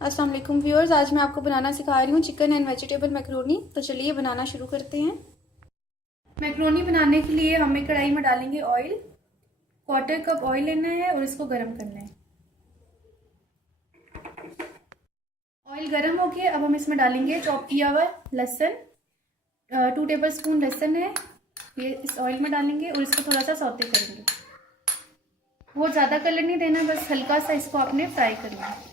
अस्सलाम वालेकुम व्यूअर्स, आज मैं आपको बनाना सिखा रही हूँ चिकन एंड वेजिटेबल मैक्रोनी। तो चलिए बनाना शुरू करते हैं। मैक्रोनी बनाने के लिए हम एक कढ़ाई में डालेंगे ऑयल। 1/4 कप ऑयल लेना है और इसको गर्म करना है। ऑयल गर्म हो गया, अब हम इसमें डालेंगे चॉप किया हुआ लहसुन। 2 टेबल स्पून लहसुन है, ये इस ऑयल में डालेंगे और इसको थोड़ा सा सौते करेंगे। बहुत ज़्यादा कलर नहीं देना, बस हल्का सा इसको आपने फ्राई करना है।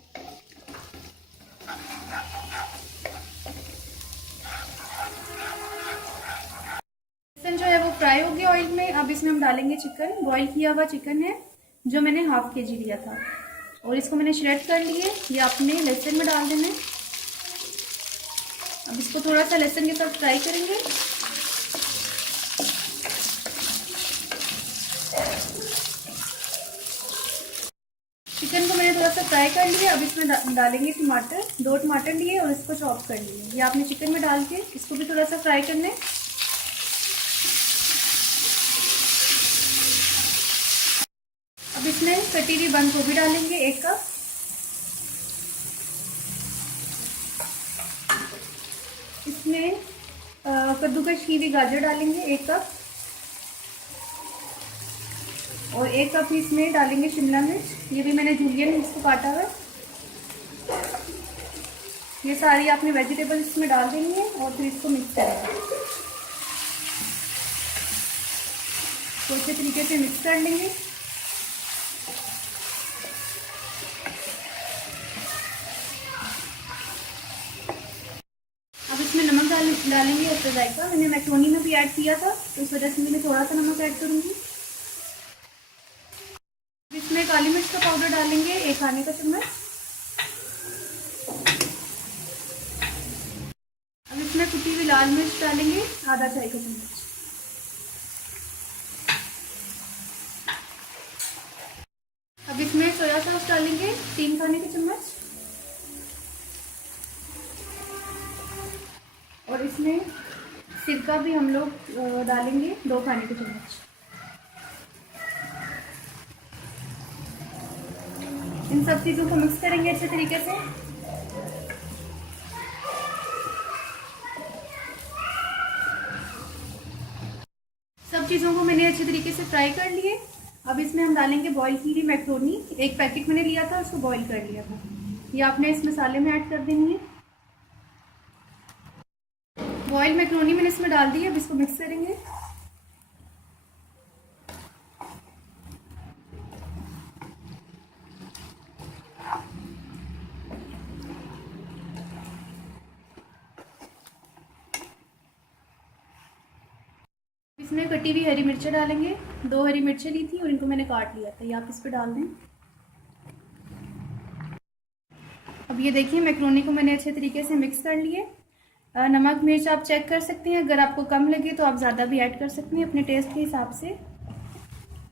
जो है वो फ्राई हो गया ऑयल में। अब इसमें हम डालेंगे चिकन। बॉईल किया हुआ चिकन है जो मैंने ½ kg लिया था, और इसको मैंने श्रेड कर लिए। ये आपने लहसुन में डाल देना है। अब इसको थोड़ा सा लहसुन के साथ फ्राई करेंगे। चिकन को मैंने थोड़ा सा फ्राई कर लिया। अब इसमें डालेंगे टमाटर। 2 टमाटर लिए और इसको चॉप कर लिए। ये आपने चिकन में डाल के इसको भी थोड़ा सा फ्राई करना है। अब इसमें कटी हुई बंद गोभी डालेंगे 1 कप। इसमें कद्दूकस की हुई गाजर डालेंगे 1 कप, और 1 कप इसमें डालेंगे शिमला मिर्च। ये भी मैंने जूलियन इसको काटा हुआ है। ये सारी आपने वेजिटेबल इसमें डाल देनी है और फिर इसको मिक्स करेंगे। तो अच्छे तरीके से मिक्स कर लेंगे। अब इसमें नमक डालेंगे अपना जायका। मैंने मैक्रोनी में भी ऐड किया था, तो इस वजह से मैंने थोड़ा सा नमक ऐड करूंगी। इसमें काली मिर्च का पाउडर डालेंगे 1 खाने का चम्मच। अब इसमें कुटी हुई लाल मिर्च डालेंगे ½ चाय का चम्मच। अब इसमें सोया सॉस डालेंगे 3 खाने के चम्मच, और इसमें सिरका भी हम लोग डालेंगे 2 खाने के चम्मच। इन सब चीज़ों को मिक्स करेंगे अच्छे तरीके से। सब चीज़ों को मैंने अच्छे तरीके से फ्राई कर लिए। अब इसमें हम डालेंगे बॉईल की हुई मैक्रोनी। 1 पैकेट मैंने लिया था, उसको बॉईल कर लिया था। ये आपने इस मसाले में ऐड कर देनी है। बॉईल मैक्रोनी मैंने इसमें डाल दी है। अब इसको मिक्स करेंगे। इसमें कटी हुई हरी मिर्चें डालेंगे। 2 हरी मिर्चें ली थी और इनको मैंने काट लिया था, ये आप इस पर डाल दें। अब ये देखिए मैक्रोनी को मैंने अच्छे तरीके से मिक्स कर लिए। नमक मिर्च आप चेक कर सकते हैं, अगर आपको कम लगे तो आप ज़्यादा भी ऐड कर सकते हैं अपने टेस्ट के हिसाब से।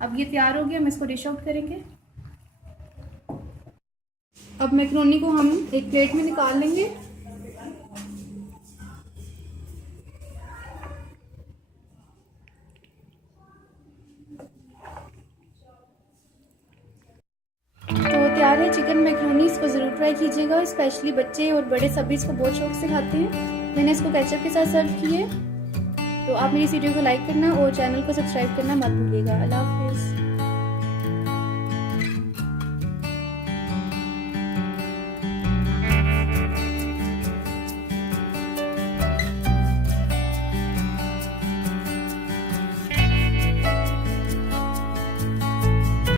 अब ये तैयार हो गया, हम इसको डिश आउट करेंगे। अब मैक्रोनी को हम एक प्लेट में निकाल लेंगे। तो तैयार है चिकन मैक्रोनी। इसको ज़रूर ट्राई कीजिएगा, स्पेशली बच्चे और बड़े सभी इसको बहुत शौक से खाते हैं। मैंने इसको केचप के साथ सर्व किए। तो आप मेरी वीडियो को लाइक करना और चैनल को सब्सक्राइब करना मत भूलिएगा। अल्लाह हाफिज़।